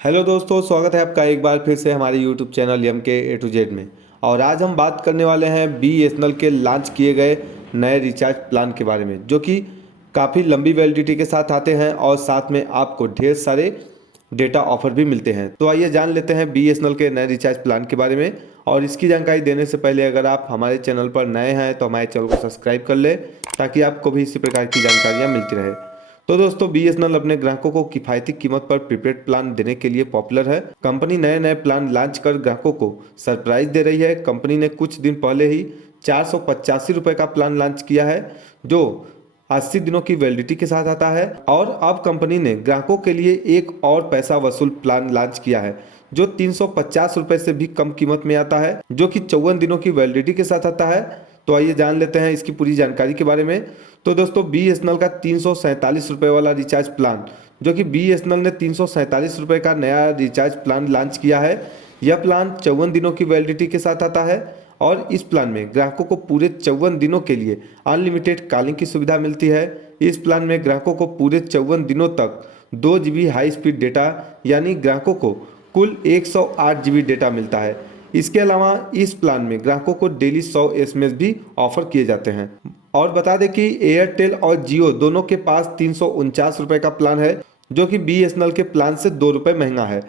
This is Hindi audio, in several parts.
हेलो दोस्तों, स्वागत है आपका एक बार फिर से हमारे यूट्यूब चैनल एम के ए टू जेड में। और आज हम बात करने वाले हैं BSNL के लॉन्च किए गए नए रिचार्ज प्लान के बारे में, जो कि काफ़ी लंबी वैलिडिटी के साथ आते हैं और साथ में आपको ढेर सारे डेटा ऑफर भी मिलते हैं। तो आइए जान लेते हैं BSNL के नए रिचार्ज प्लान के बारे में। और इसकी जानकारी देने से पहले अगर आप हमारे चैनल पर नए हैं तो हमारे चैनल को सब्सक्राइब कर ले, ताकि आपको भी इसी प्रकार की जानकारियाँ मिलती रहे। तो दोस्तों, BSNL अपने ग्राहकों को किफ़ायती कीमत पर प्रीपेड प्लान देने के लिए पॉपुलर है। कंपनी नए नए प्लान लॉन्च कर ग्राहकों को सरप्राइज दे रही है। कंपनी ने कुछ दिन पहले ही 485 रुपये का प्लान लॉन्च किया है, जो 80 दिनों की वैलिडिटी के साथ आता है। और अब कंपनी ने ग्राहकों के लिए एक और पैसा वसूल प्लान लॉन्च किया है, जो 350 रुपये से भी कम कीमत में आता है, जो कि 54 दिनों की वैलिडिटी के साथ आता है। तो आइए जान लेते हैं इसकी पूरी जानकारी के बारे में। तो दोस्तों, BSNL का 347 रुपये वाला रिचार्ज प्लान, जो कि BSNL ने 347 रुपये का नया रिचार्ज प्लान लॉन्च किया है। यह प्लान 54 दिनों की वैलिडिटी के साथ आता है और इस प्लान में ग्राहकों को पूरे 54 दिनों के लिए अनलिमिटेड कॉलिंग की सुविधा मिलती है। इस प्लान में ग्राहकों को पूरे 54 दिनों तक 2 GB हाई स्पीड डेटा, यानी ग्राहकों को कुल 108 GB डेटा मिलता है। इसके अलावा इस प्लान में ग्राहकों को डेली 100 SMS भी ऑफर किए जाते हैं। और बता दें कि एयरटेल और जियो दोनों के पास 349 रुपये का प्लान है, जो कि BSNL के प्लान से 2 रुपये महंगा है।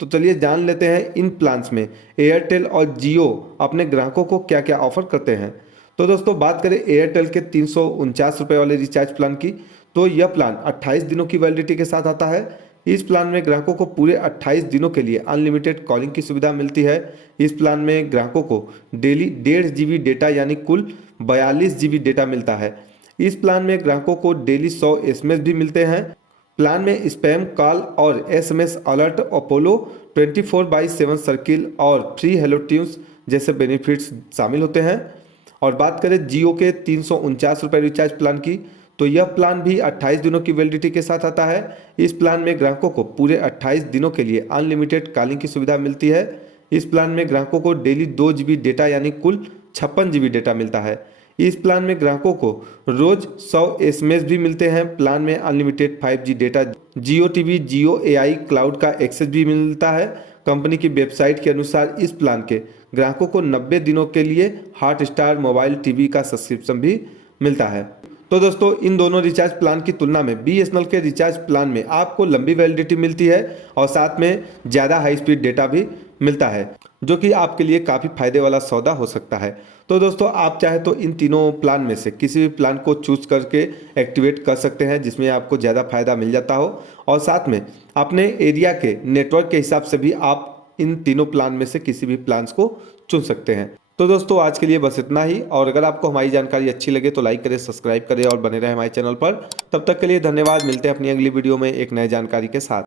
तो चलिए जान लेते हैं इन प्लान्स में एयरटेल और जियो अपने ग्राहकों को क्या क्या ऑफर करते हैं। तो दोस्तों, बात करें एयरटेल के 349 रुपये वाले रिचार्ज प्लान की, तो यह प्लान 28 दिनों की वैलिडिटी के साथ आता है। इस प्लान में ग्राहकों को पूरे 28 दिनों के लिए अनलिमिटेड कॉलिंग की सुविधा मिलती है। इस प्लान में ग्राहकों को डेली 1.5 GB डेटा, यानी कुल 42 GB डेटा मिलता है। इस प्लान में ग्राहकों को डेली 100 SMS भी मिलते हैं। प्लान में स्पैम कॉल और SMS अलर्ट, अपोलो 24/7 सर्किल और फ्री हेलो ट्यून्स जैसे बेनिफिट्स शामिल होते हैं। और बात करें जियो के 349 रुपये रिचार्ज प्लान की, तो यह प्लान भी 28 दिनों की वैलिडिटी के साथ आता है। इस प्लान में ग्राहकों को पूरे 28 दिनों के लिए अनलिमिटेड कॉलिंग की सुविधा मिलती है। इस प्लान में ग्राहकों को डेली 2 GB डेटा, यानी कुल 56 GB डेटा मिलता है। इस प्लान में ग्राहकों को रोज 100 SMS भी मिलते हैं। प्लान में अनलिमिटेड 5G डेटा, जियो TV, जियो AI क्लाउड का एक्सेस भी मिलता है। कंपनी की वेबसाइट के अनुसार इस प्लान के ग्राहकों को 90 दिनों के लिए हॉटस्टार मोबाइल TV का सब्सक्रिप्शन भी मिलता है। तो दोस्तों, इन दोनों रिचार्ज प्लान की तुलना में BSNL के रिचार्ज प्लान में आपको लंबी वैलिडिटी मिलती है और साथ में ज़्यादा हाई स्पीड डेटा भी मिलता है, जो कि आपके लिए काफ़ी फायदे वाला सौदा हो सकता है। तो दोस्तों, आप चाहे तो इन तीनों प्लान में से किसी भी प्लान को चूज करके एक्टिवेट कर सकते हैं, जिसमें आपको ज़्यादा फायदा मिल जाता हो। और साथ में अपने एरिया के नेटवर्क के हिसाब से भी आप इन तीनों प्लान में से किसी भी प्लान्स को चुन सकते हैं। तो दोस्तों, आज के लिए बस इतना ही। और अगर आपको हमारी जानकारी अच्छी लगे तो लाइक करें, सब्सक्राइब करें और बने रहें हमारे चैनल पर। तब तक के लिए धन्यवाद। मिलते हैं अपनी अगली वीडियो में एक नई जानकारी के साथ।